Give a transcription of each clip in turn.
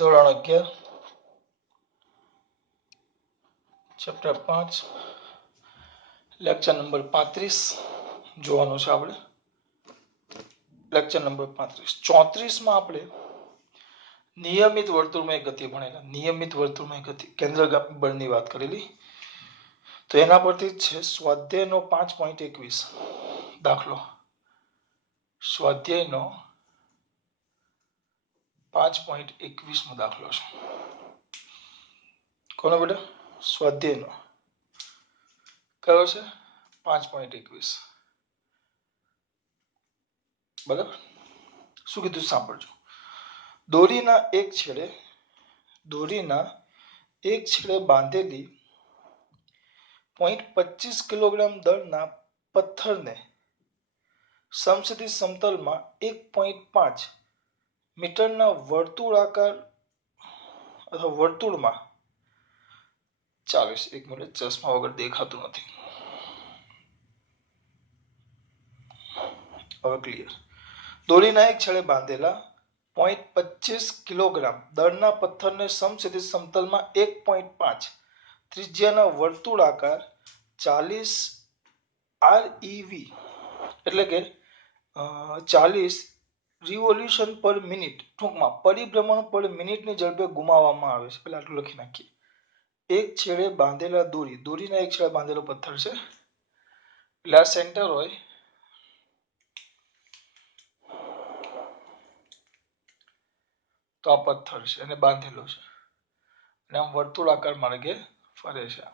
ધોરણ 11 chapter 5 lecture number 35 જોવાનું છે આપણે. લેક્ચર નંબર 34 માં આપણે નિયમિત વર્તુળમય ગતિ ભણેલા. નિયમિત વર્તુળમય ગતિ કેન્દ્રગામી બળની વાત કરેલી. તો એના પરથી જ છે સ્વાધ્યાયનો 5.21 દાખલો. સ્વાધ્યાયનો 5.21 દાખલો છે. કોનો બેટા? સ્વાધ્યાયનો કયો છે? 5.21. બરાબર. શું કીધું સાંભળજો. દોરીના એક છેડે બાંધેલી 0.25 કિલોગ્રામ દળના પથ્થરને સમક્ષિતિજ સમતલમાં 1.5 મીટરના વર્તુળાકાર અથવા વર્તુળમાં 40. એક મિનિટ, ચશ્મા વગર દેખાતું નથી. હવે ક્લિયર. દોરીના એક છેડે બાંધેલા 0.25 કિલોગ્રામ દળના પથ્થરને સમક્ષિતિજ સમતલમાં 1.5 ત્રિજ્યાના વર્તુળાકાર 40 ReV એટલે કે 40 રિવોલ્યુશન પર મિનિટ, ટૂંકમાં પરિભ્રમણ પર મિનિટની ઝડપે ઘુમાવવામાં આવે છે. પેલા આટલું લખી નાખીએ. એક છેડે બાંધેલા દોરીના એક છેડે બાંધેલો પથ્થર છે. એટલે આ સેન્ટર હોય, તો આ પથ્થર છે અને બાંધેલો છે અને આમ વર્તુળાકાર માર્ગે ફરે છે.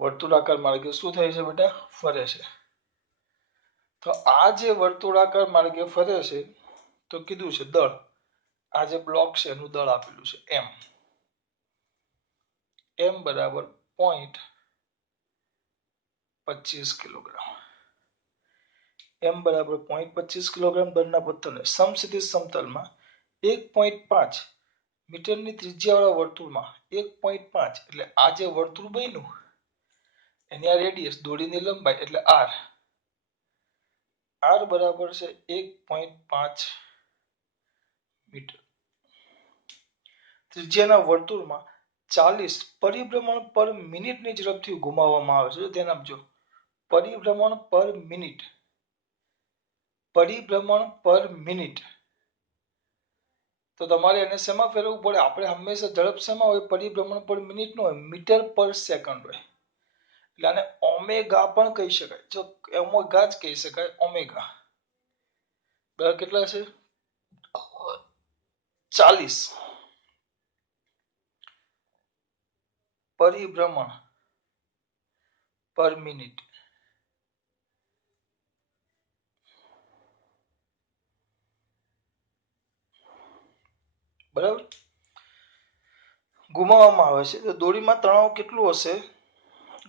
વર્તુળાકાર માર્ગે શું થાય છે બેટા? ફરે છે. તો આ જે વર્તુળાકાર માર્ગે ફરે છે તો કીધું છે દળ, આ જે બ્લોક છે એનું દળ આપેલું છે m બરાબર 0.25 કિલોગ્રામ. m બરાબર 0.25 કિલોગ્રામ દળના પથ્થરને સમક્ષિતિજ સમતલમાં 1.5 મીટરની ત્રિજ્યાવાળા વર્તુળમાં 1.5 એટલે આ જે વર્તુળ બન્યું એની આ રેડિયસ, દોરીની લંબાઈ એટલે r બરાબર છે 1.5 મીટર. ત્રિજ્યાના વર્તુળમાં 40 પરિભ્રમણ પર મિનિટની ઝડપથી ઘુમાવવામાં આવે છે. ધ્યાન આપજો. પરિભ્રમણ પર મિનિટ. તો તમારે એને શેમાં ફેરવવું પડે? આપણે હંમેશા ઝડપ શેમાં હોય? પરિભ્રમણ પર મિનિટ નો હોય, મીટર પર સેકન્ડ હોય. એટલે આને ઓમેગા પણ કહી શકાય. જો ઓમેગા જ કહી શકાય, ઓમેગા. બરાબર. કેટલા છે? 40 પરિભ્રમણ પર મિનિટ. બરાબર. ઘુમાવવામાં આવે છે. તો દોરીમાં તણાવ કેટલું હશે?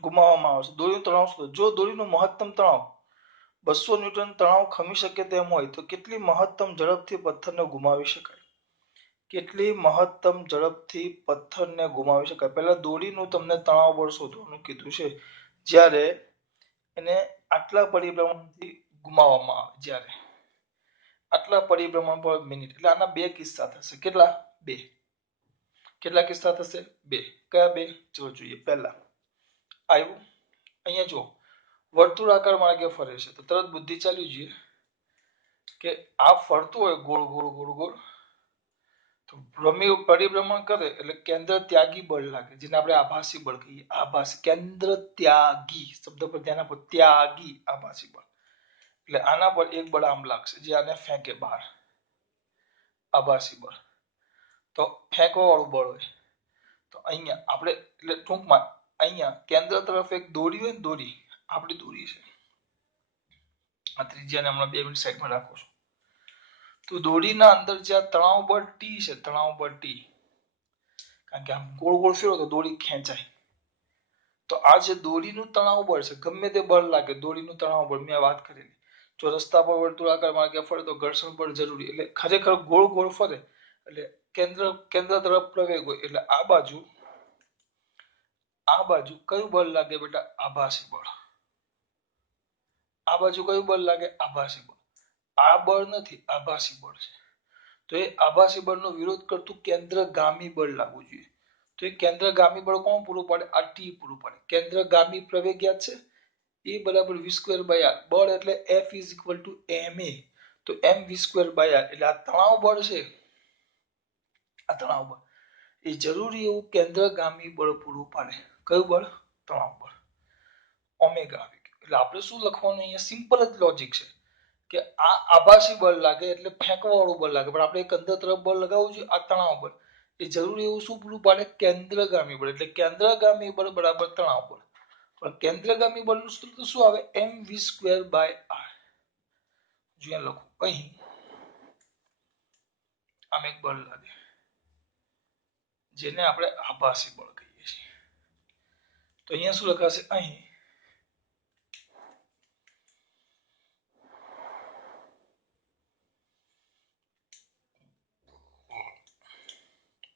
ઘુમાવવામાં આવે છે. દોરીનું તણાવ શું? જો દોરીનું મહત્તમ તણાવ 200 ન્યૂટન તણાવ ખમી શકે તેમ હોય તો કેટલી મહત્તમ ઝડપથી પથ્થરને ઘુમાવી શકાય? કેટલી મહત્તમ ઝડપથી પથ્થરને ઘુમાવી શકાય? પહેલા દોરીનું તમને તણાવ બળ શોધવાનું કીધું છે. જ્યારે એને આટલા પરિભ્રમણથી ઘુમાવવામાં આવે, જ્યારે આટલા પરિભ્રમણ પર મિનિટ, એટલે આના બે કિસ્સા થશે. કેટલા? બે. કેટલા કિસ્સા થશે? બે. કયા બે? જો જોઈએ. પહેલા આવ્યું અહીંયા જો વર્તુળાકાર માર્ગે ફરે છે તો તરત બુદ્ધિ ચાલવી જોઈએ કે આ ફરતું હોય ગોળ ગોળ ગોળ ગોળ, તો પરિભ્રમણ કરે એટલે કેન્દ્ર ત્યાગી બળ લાગે, જેને આપણે આભાસી બળ કહીએ. આભાસી કેન્દ્ર ત્યાગી શબ્દ પર ધ્યાન આપો. ત્યાગી આભાસી બળ. એટલે આના પર એક બળ આમ લાગશે જે આને ફેંકે બહાર, આભાસી બળ. તો ફેંકવા વાળું બળ હોય. તો અહીંયા આપણે એટલે ટૂંકમાં અહીંયા કેન્દ્ર તરફ એક દોરી હોય ને, દોરી આપણી દોરી છે. આ ત્રિજ્યાને હમણાં 2 મિનિટ સાઈડમાં રાખો છો. તો દોરીના અંદર જ્યાં તણાવ બળ ટી છે, તણાવ બળ ટી, કારણ કે આમ ગોળ ગોળ ફેરવો તો દોરી ખેંચાય. તો આ જે દોરીનું તણાવ બળ છે, ગમે તે બળ લાગે, દોરીનું તણાવ બળ મેં વાત કરેલી. જો રસ્તા પર વર્તુળાકાર માર્ગે ફરે તો ઘર્ષણ બળ જરૂરી. એટલે ખરેખર ગોળ ગોળ ફરે એટલે કેન્દ્ર તરફ પ્રવેગ હોય. એટલે આ બાજુ કયું બળ લાગે બેટા? આભાસી બળ. આ બાજુ કયું બળ લાગે? આભાસી બળ. આ બળ નથી, આભાસી બળ છે. તો એ આભાસી બળનો વિરોધ કરતું કેન્દ્રગામી બળ લાગવું જોઈએ. તો એ કેન્દ્રગામી બળ કોણ પૂરું પાડે? આ ટી પૂરું પાડે. કેન્દ્રગામી પ્રવેગ યાદ છે? એ બરાબર v સ્ક્વેર બાય r. બળ એટલે F is equal to ma. તો m v square by r એટલે આ તણાવ બળ છે. આ તણાવ બળ એ જરૂરી એવું કેન્દ્રગામી બળ પૂરું પાડે. કયું બળ? તણાવ બળ. ઓમેગા આવી ગયું. એટલે આપણે શું લખવાનું? અહીંયા સિમ્પલ જ લોજિક છે કે આ આભાસી બળ લાગે એટલે ફેંકવા વાળું બળ લાગે, પણ આપણે એક અંદર તરફ બળ લગાવવું જોઈએ. આ તણાવ બળ એ જરૂરી એવું શું પૂરું પાડે? કેન્દ્રગામી બળ. એટલે કેન્દ્રગામી બળ બરાબર તણાવ બળ. પણ કેન્દ્રગામી બળનું સૂત્ર શું આવે? mv square by r. જોઈએ લખું અહીં આમ એક બળ લાગે જેને આપણે આભાસી બળ કહીએ છીએ. તો અહીંયા શું લખાશે? અહીં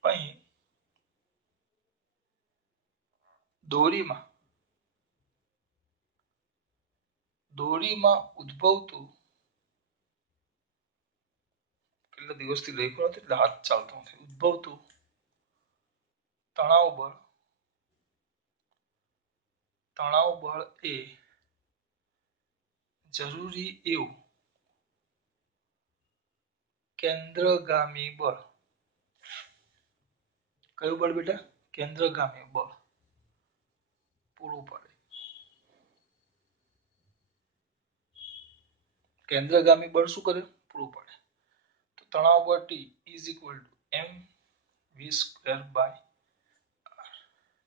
અહીં દોરીમાં ઉદ્ભવતું, કેટલા દિવસથી લખ્યું નથી એટલે હાથ ચાલતો નથી, ઉદ્ભવતું તણાવ બળ એ જરૂરી એવું કેન્દ્રગામી બળ. કયું બળ બેટા? કેન્દ્રગામી બળ પૂરું પાડે. કેન્દ્રગામી બળ શું કરે? પૂરું પાડે. તો તણાવ બળ T is equal to m v square by r.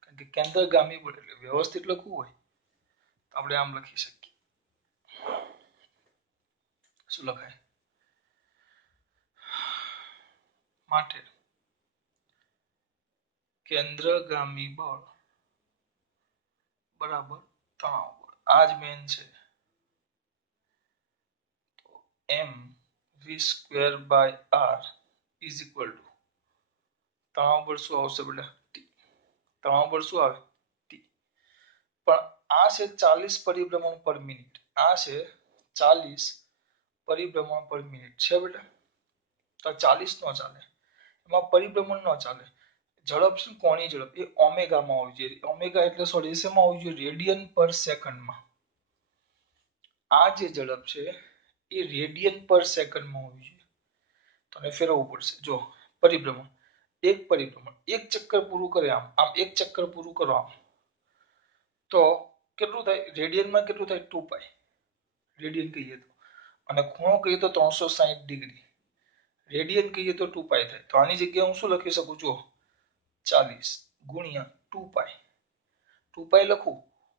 કારણ કે કેન્દ્રગામી બળ એટલે વ્યવસ્થિત લખવું હોય તો આપણે આમ લખી શકીએ. શું લખાય? માટે કેન્દ્રગામી બળ બરાબર તણાવ બળ. આ જ મેન છે. તો m v square by r is equal to તણાવ બળ શું આવશે બેટા? T. તણાવ બળ શું આવે? T. પણ આ છે 40 પરિભ્રમણ પર મિનિટ. આ છે 40 પરિભ્રમણ પર મિનિટ છે બેટા. તો 40 નો ચાલે, એમાં પરિભ્રમણ નો ચાલે. ઝડપ શું? કોણી ઝડપ એ ઓમેગામાં હોવી જોઈએ. ઓમેગા એટલે સોરી શેમાં હોવી જોઈએ? રેડિયન પર સેકન્ડમાં. આ જે ઝડપ છે એ રેડિયન પર સેકન્ડમાં હોવી જોઈએ. તો એને ફેરવવું પડશે. જો પરિભ્રમણ, એક ચક્કર પૂરું કરે આમ એક ચક્કર પૂરું કરો આમ, તો કેટલું થાય? રેડિયનમાં કેટલું થાય? 2π રેડિયન કહીએ તો. અને ખૂણો કહીએ તો 360 ડિગ્રી. રેડિયન કહીએ તો 2π થાય. તો આની જગ્યાએ હું શું લખી શકું છું? 40 ગુણ્યા 2π લખું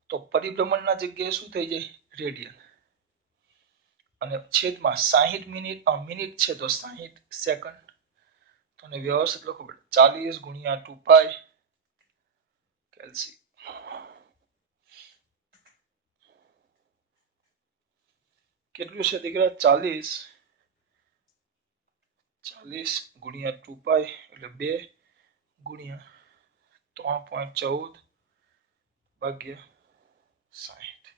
તો પરિભ્રમણના જગ્યાએ શું થઈ જાય? રેડિયન. અને છેદમાં 60 મિનિટ છે તો 60 સેકન્ડ. તો વ્યવસ્થિત લખો બેટા. 40 ગુણ્યા 2π કેલ્સી. કેટલું છે દીકરા? 40 ગુણ્યા 2π એટલે 2 ગુણ્યા 3.14 ભાગ્યા 60.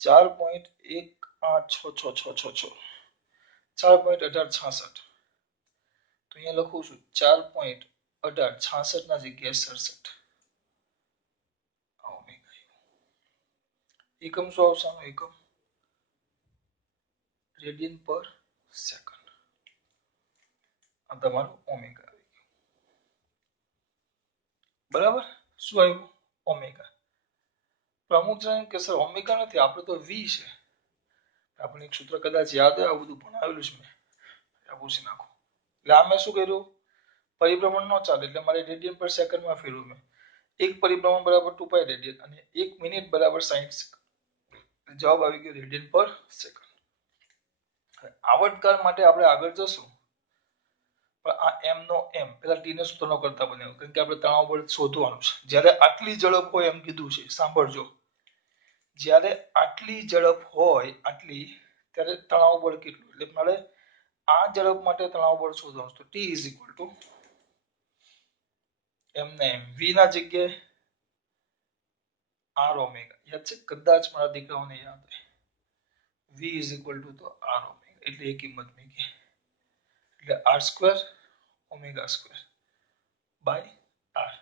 4.186666. 4.1866. તો અહીંયા લખું છું 4.1866 ના જગ્યાએ 67. એકમ શું આવશે? એકમ રેડિયન પર સેકન્ડ. આ તમારું ઓમેગા આવી ગયું. બરાબર? શું આવ્યું? ઓમેગા. અમુક જણ કે સર ઓમેગા નથી, આપણે તો વી છે. આપણે એક સૂત્ર કદાચ યાદ હોય, આ બધું ભણાવેલું છે મેં. પૂછી નાખો. એટલે આ મેં શું કર્યું? પરિભ્રમણ નો ચાલે એટલે મારે રેડિયન પર સેકન્ડમાં ફેરવું. મેં એક પરિભ્રમણ બરાબર 2π રેડિયન અને 1 મિનિટ બરાબર 60 સેકન્ડ. જવાબ આવી ગયો રેડિયન પર સેકન્ડ. આવર્તકાળ માટે આપણે આગળ જશું, પણ આ m નો m પેલા t ને સૂત્રનો કરતા બનાવ્યો, કારણ કે આપણે તણાવ બળ શોધવાનું છે. જ્યારે આટલી ઝડપ હોય એમ કીધું છે, સાંભળજો. જ્યારે આટલી ઝડપ હોય ત્યારે તણાવ બળ કેટલું? એટલે મારે આ ઝડપ માટે તણાવ બળ શોધવાનું. તો t is equal to m ને m v ના જગ્યાએ r ઓમેગા. યાદ છે? કદાચ મારા દીકરાઓને યાદ હોય. v ઇઝ ઇક્વલ ટુ તો r ઓમેગા એટલે એ કિંમત મૂકી. એટલે R square omega square by R.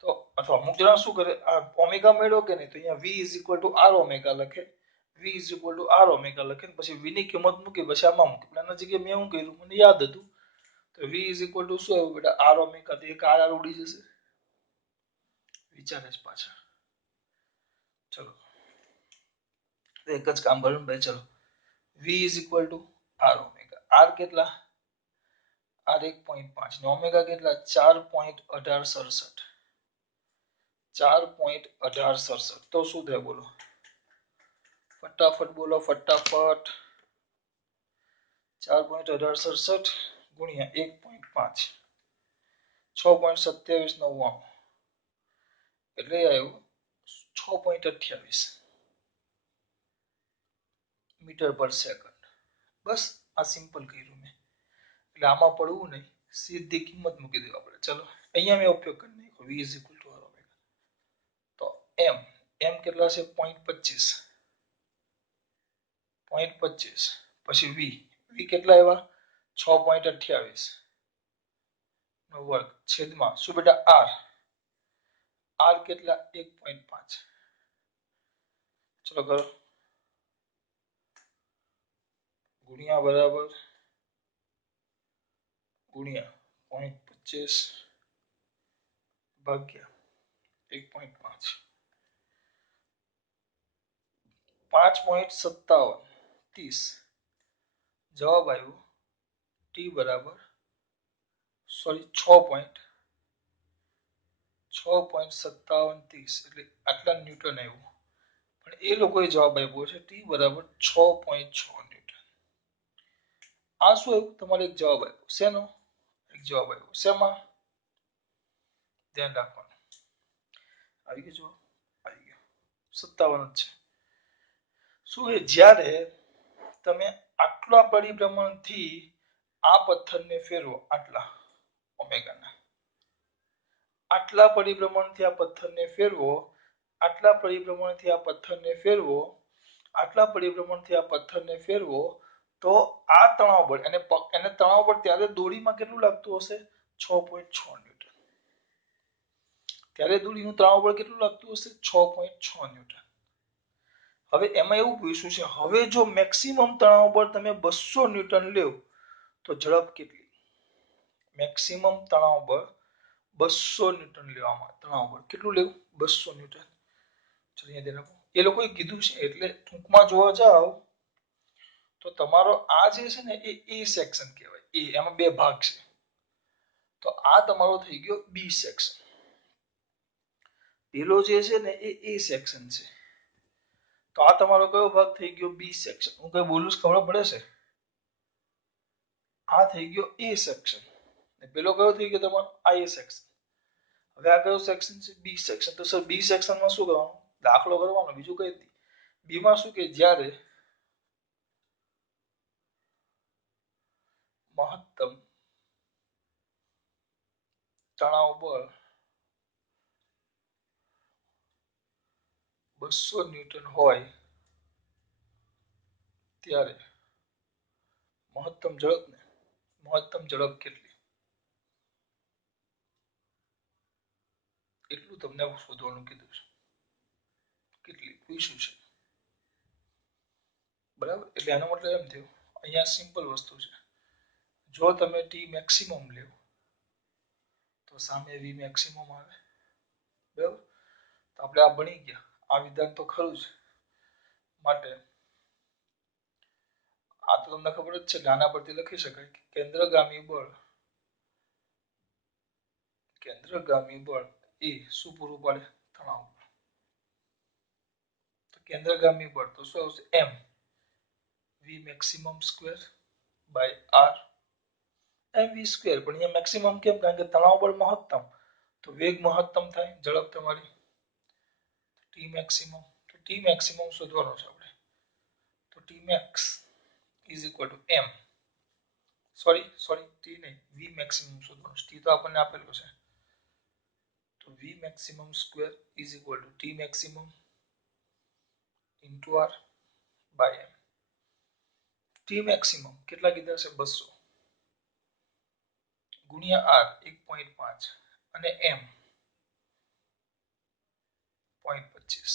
તો અથવા અમુક જણા શું કરે, આ ઓમેગા મેળવો કે નહીં, તો અહીંયા V is equal to R omega લખે, V is equal to R omega લખે, પછી વી ની કિંમત મૂકી પછી આમાં મૂકી. એના જગ્યાએ મેં શું કર્યું, મને યાદ હતું, તો વી ઇઝ ઇક્વલ ટુ શું આવ્યું બેટા, આર ઓમેગા, તો એક આર આર ઉડી જશે. વિચારે જ પાછા. ચલો એક જ કામ કર્યું ભાઈ. ચલો V is equal to R omega. R કેટલા, આર 1.5 ને ઓમેગા કેટલા 4.1867. 4.1867. તો શું થાય બોલો, ફટાફટ બોલો ફટાફટ. 4.1867 ગુણ્યા 1.5 6.2799 એટલે આવ્યું 6.28 મીટર પર સેકન્ડ. બસ આ સિમ્પલ કર્યું મેં, એટલે આમાં પડવું નહીં, સીધી કિંમત મૂકી દેવા આપણે. ચલો અહીંયા મેં ઉપયોગ કરી નાખ્યો, v is equal to R omega. તો m m કેટલા છે 0.25, 0.25 પછી v v કેટલા આવ્યા 6.28 નો વર્ગ છેદમાં શું બેટા r, r કેટલા 1.5. ચલો કરો, ગુણ્યા બરાબર ગુણ્યા 0.25 ભાગ્યા 1.5 5.5730. જવાબ આવ્યો ટી બરાબર સોરી 6.5730 એટલે આટલા ન્યૂટન આવ્યું. પણ એ લોકોએ જવાબ આપ્યો છે ટી બરાબર 6.6 ન્યૂટન. આ શું આવ્યું, તમારે એક જવાબ આપ્યો શેનો, એક જવાબ આવ્યો શેમાં, ધ્યાન રાખવાનું. આવી ગયો જવાબ, આવી ગયો 57 જ છે. શું એ જ્યારે તમે આટલા પરિભ્રમણથી આ પથ્થરને ફેરવો, આટલા ઓમેગાના, આટલા પરિભ્રમણથી આ પથ્થરને ફેરવો, આટલા પરિભ્રમણથી આ પથ્થરને ફેરવો, આટલા પરિભ્રમણથી આ પથ્થરને ફેરવો, તો આ તણાવ બળ એને તણાવ બળ ત્યારે દોરીમાં કેટલું લાગતું હશે 6.6 ન્યૂટન. ત્યારે દોરીનું તણાવ બળ કેટલું લાગતું હશે 6.6 ન્યૂટન. હવે એમાં એવું પૂછ્યું છે, હવે જો મેક્સિમમ તણાવ બળ તમે 200 ન્યૂટન લ્યો તો ઝડપ કેટલી, મેક્સિમમ તણાવ બળ 200 ન્યૂટન લેવામાં, તણાવ બળ કેટલું લેવું 200 ન્યૂટન. ચલો અહીંયા ધ્યાન રાખો, એ લોકોએ કીધું છે એટલે ટૂંકમાં જોવા જાવ તો તમારો આ જે છે ને એ એ સેક્શન કહેવાય. એ એમાં બે ભાગ છે, તો આ તમારો થઈ ગયો બી સેક્શન. પેલો જે છે ને એ એ સેક્શન છે, તો આ તમારો કયો ભાગ થઈ ગયો બી સેક્શન. હું કઈ બોલું ખબર પડે છે, આ થઈ ગયો એ સેક્શન ને પેલો કયો થઈ ગયો તમારો આ એ સેક્શન. હવે આ કયો સેક્શન છે બી સેક્શન. તો સર બી સેક્શનમાં શું કરવાનું, દાખલો કરવાનો, બીજું કઈ નથી. બી માં શું કે જ્યારે મહત્તમ તણાવ બળ 200 ન્યૂટન હોય ત્યારે મહત્તમ ઝડપ કેટલી, એટલું તમને શોધવાનું કીધું છે. કેટલી પૂછ્યું છે બરાબર. એટલે આનો મતલબ એમ થયો, અહીંયા સિમ્પલ વસ્તુ છે, જો તમે ટી મેક્સિમમ લ્યો તો સામે વી મેક્સિમમ આવે બરાબર. તો આપણે આ ભણી ગયા, આ વિધાન તો ખરું જ. માટે આ તો તમને ખબર જ છે, આના પરથી લખી શકાય કે કેન્દ્રગામી બળ એ શું પૂરું પાડે તણાવ. તો કેન્દ્રગામી બળ તો શું આવશે M V maximum square by R M V square. પણ અહીંયા મેક્સિમમ કેમ, કારણ કે તણાવ બળ મહત્તમ, તો વેગ મહત્તમ થાય, ઝડપ તમારી ટી મેક્સિમમ. તો ટી મેક્સિમમ શોધવાનો છે આપણે, તો T max is equal to M sorry T નહીં વી મેક્સિમમ શોધવાનું. ટી તો આપણને આપેલું છે, તો V maximum square is equal to T maximum into R by M. T maximum કેટલા કીધા છે 200, ગુણ્યા આર 1.5 અને એમ 0.25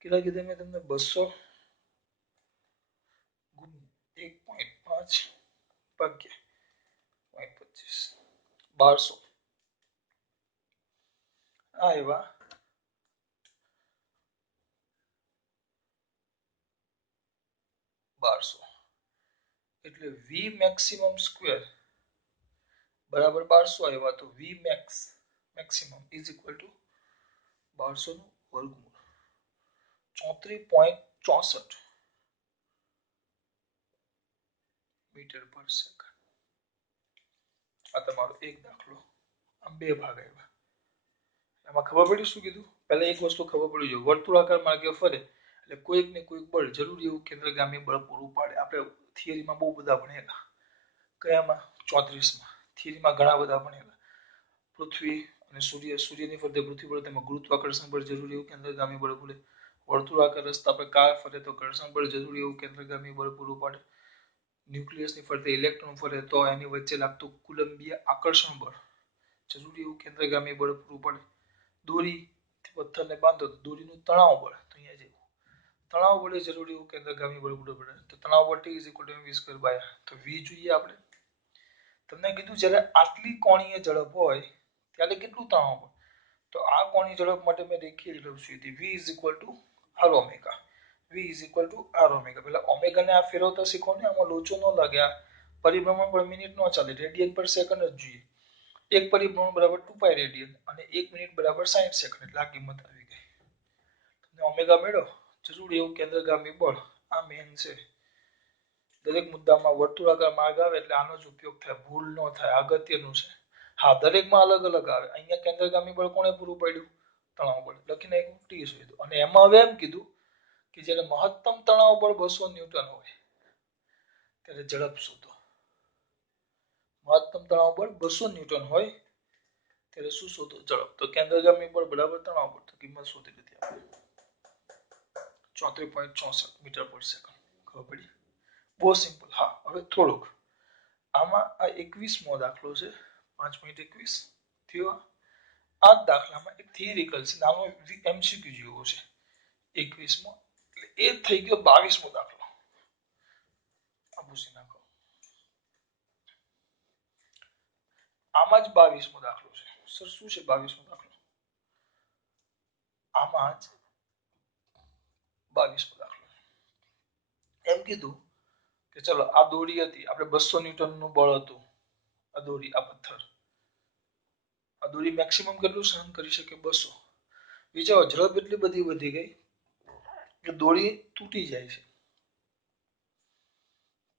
કેટલા કીધા મેં તમને 200 ગુણ્યા 1.5 ભાગ્યા 0.25 1200 આ એવા 1200 એટલે વી મેક્સિમમ સ્ક્વેર બરાબર 1200 આવ્યા તો V max maximum is equal to 1200 નું વર્ગમૂળ 34.64 મીટર પર સેકન્ડ. આ તમારો એક દાખલો. આમ બે ભાગ આવ્યા. એમાં ખબર પડી શું કીધું? પહેલા એક વસ્તુ ખબર પડી જોઈએ, વર્તુળાકાર માર્ગે ફરે એટલે કોઈક ને કોઈક બળ જરૂરી એવું કેન્દ્રગામી બળ પૂરું પાડે. આપણે થિયરીમાં બહુ બધા ભણેલા. કયામાં? 34માં. થિયરીમાં ઘણા બધા ભણેલા. પૃથ્વી અને સૂર્યની ફરતે પૃથ્વી પર તેમાં ગુરુત્વાકર્ષણ બળ જરૂરી એવું કેન્દ્રગામી બળ પૂરે. વર્તુળાકાર રસ્તા પર કાર ફરે તો ઘર્ષણ બળ જરૂરી એવું કેન્દ્રગામી બળ પૂરું પાડે. ન્યુક્લિયસની ફરતે ઇલેક્ટ્રોન ફરે તો એની વચ્ચે લાગતું કુલંબીય આકર્ષણ બળ જરૂરી એવું કેન્દ્રગામી બળ પૂરું પાડે. દોરી પથ્થરને બાંધો તો દોરીનું તણાવ બળ તો અહીંયા જેવું તણાવ બળે જરૂરી એવું કેન્દ્રગામી બળ પૂરું પાડે. તો તણાવ બળ T = mv² બાય તો v જોઈએ આપણે. તમને કીધું જ્યારે આટલી કોણીય ઝડપ હોય ત્યારે કેટલું તણાવ બળ? તો આ કોણીય ઝડપ માટે મેં રેખીય ઝડપ શોધી v = r omega. v = r omega. પેલા ઓમેગાને આ ફેરવતા શીખો ને, આમાં લોચો ન લાગે. આ પરિભ્રમણ પર મિનિટ નો ચાલે, રેડિયન પર સેકન્ડ જ જોઈએ. એક પરિભ્રમણ બરાબર 2π રેડિયન અને 1 મિનિટ બરાબર 60 સેકન્ડ. એટલે આ કિંમત આવી ગઈ. તમને ઓમેગા મળ્યો. જરૂરી એવું કેન્દ્રગામી બળ આ મેન છે. દરેક મુદ્દામાં વર્તુળાકાર માર્ગ આવે એટલે આનો જ ઉપયોગ થાય, ભૂલ ન થાય. અગત્યનું છે. હા, દરેકમાં અલગ અલગ આવે. અહીંયા કેન્દ્રગામી બળ કોણે પૂરું પાડ્યું? તણાવ બળ. લખી નાખ્યું T શોધ્યું. અને એમાં હવે એમ કીધું કે જ્યારે મહત્તમ તણાવ બળ 200 ન્યૂટન હોય ત્યારે ઝડપ શોધો. મહત્તમ તણાવ બળ 200 ન્યૂટન હોય ત્યારે શું શોધો? ઝડપ. તો કેન્દ્રગામી બળ બરાબર તણાવ બળ. તો કિંમત શોધી લીધી આપણે. 34.64 મીટર પર સેકન્ડ. ખબર પડી? બહુ સિમ્પલ. હા, હવે થોડુંક આમાં આ 21મો દાખલો છે. 5.21 થયો. આ દાખલામાં એક થિયરિકલ છે, નાનો MCQ જેવો છે. 21મો એટલે એ થઈ ગયો 22મો દાખલો. આ પૂછી નાખો. આમાં જ 22મો દાખલો છે. સર શું છે 22મો દાખલો? આમાં જ 22મો દાખલો. એમ કીધું કે ચલો આ દોરી હતી, આપણે 200 ન્યૂટન નું બળ હતું. આ દોરી, આ પથ્થર, આ દોરી મેક્સિમમ કેટલું સહન કરી શકે? 200. વિચારો ઝડપ એટલી બધી વધી ગઈ કે દોરી તૂટી જાય છે.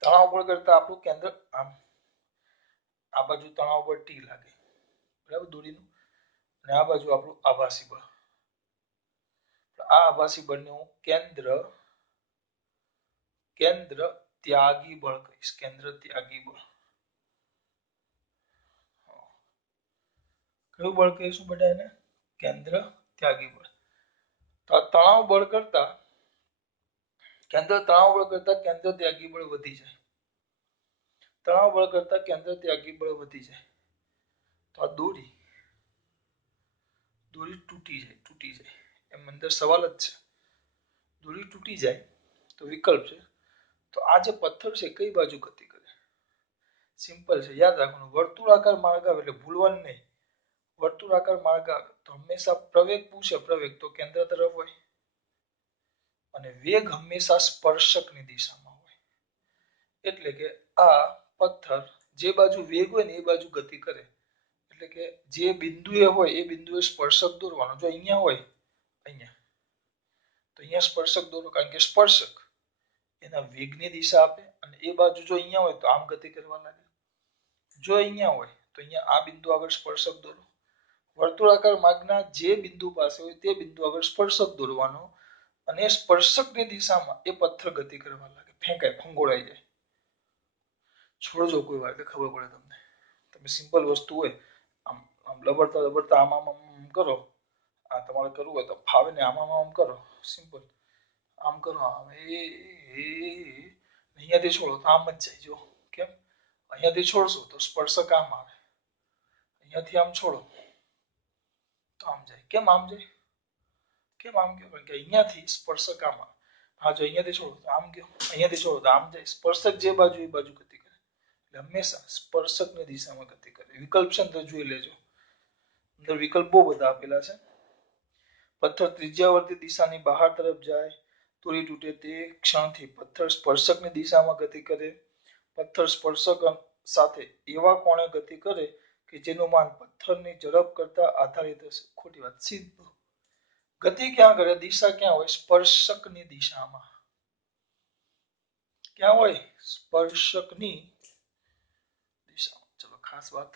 તણાવ બળ કરતા આપણું કેન્દ્ર આમ, આ બાજુ તણાવ બળ T લાગે બરાબર દોરીનું, અને આ બાજુ આપણું આભાસી બળ. આ આભાસી બળને હું કેન્દ્ર ત્યાગી બળ કહીશ. કેન્દ્ર ત્યાગી બળ. કયું બળ કહીશું બેટા એને? કેન્દ્ર ત્યાગી બળ. તો આ તણાવ બળ કરતા કેન્દ્ર ત્યાગી બળ વધી જાય. તણાવ બળ કરતા કેન્દ્ર ત્યાગી બળ વધી જાય તો આ દોરી તૂટી જાય. એમ અંદર સવાલ જ છે. દોરી તૂટી જાય તો વિકલ્પ છે. તો આ જે પથ્થર છે કઈ બાજુ ગતિ કરે? સિમ્પલ છે, યાદ રાખવાનું. વર્તુળાકાર માર્ગ આવે એટલે ભૂલવાનું નહીં. વર્તુળાકાર માર્ગ આવે તો હંમેશા પ્રવેગ પૂછે. પ્રવેગ તો કેન્દ્ર તરફ હોય અને વેગ હંમેશા સ્પર્શકની દિશામાં હોય. એટલે કે આ પથ્થર જે બાજુ વેગ હોય ને એ બાજુ ગતિ કરે. એટલે કે જે બિંદુએ હોય એ બિંદુએ સ્પર્શક દોરવાનો. જો અહીંયા હોય, અહીંયા, તો અહીંયા સ્પર્શક દોરો, કારણ કે સ્પર્શક એના વેગની દિશા આપે. અને એ બાજુ જો અહીંયા હોય તો આમ ગતિ કરવા લાગે. જો અહીંયા હોય તો અહીંયા આ બિંદુ આગળ સ્પર્શક દોરો. વર્તુળાકાર માર્ગના જે બિંદુ પાસે હોય તે બિંદુ આગળ સ્પર્શક દોરવાનો અને સ્પર્શકની દિશામાં એ પથ્થર ગતિ કરવા લાગે, ફેંકાય, ફંગોળાઈ જાય. છોડજો કોઈ વાર એટલે ખબર પડે તમને. તમે સિમ્પલ વસ્તુ હોય આમ આમ લબડતા આમ કરો. આ તમારે કરવું હોય તો ફાવે ને આમ કરો. સિમ્પલ આમ કરો. આમ અહીંયાથી છોડો તો આમ જ જાય. જો કેમ અહીંયાથી છોડશો તો સ્પર્શક આમ આવે, અહીંયાથી આમ છોડો તો આમ જાય. કેમ આમ જાય? કેમ આમ ગયો? કારણ કે અહીંયાથી સ્પર્શક આમ આવે. હા જો અહીંયાથી છોડો તો આમ ગયો, અહીંયાથી છોડો તો આમ જાય. સ્પર્શક જે બાજુ એ બાજુ ગતિ કરે, એટલે હંમેશા સ્પર્શકની દિશામાં ગતિ કરે. વિકલ્પ છે ને તો જોઈ લેજો, અંદર વિકલ્પ બહુ બધા આપેલા છે. પથ્થર ત્રિજ્યાવર્તી દિશાની બહાર તરફ જાય, તોડી તૂટે તે ક્ષણથી પથ્થર સ્પર્શકની દિશામાં ગતિ કરે. પથ્થર સ્પર્શક સાથે એવા કોણે ગતિ કરે કે જેનું માન પથ્થરની ઝડપ કરતા આધારિત હશે. ખોટી વાત. સીધું ગતિ ક્યાં કરે? દિશા ક્યાં હોય? સ્પર્શકની દિશામાં. ક્યાં હોય? સ્પર્શકની દિશામાં. ચલો ખાસ વાત.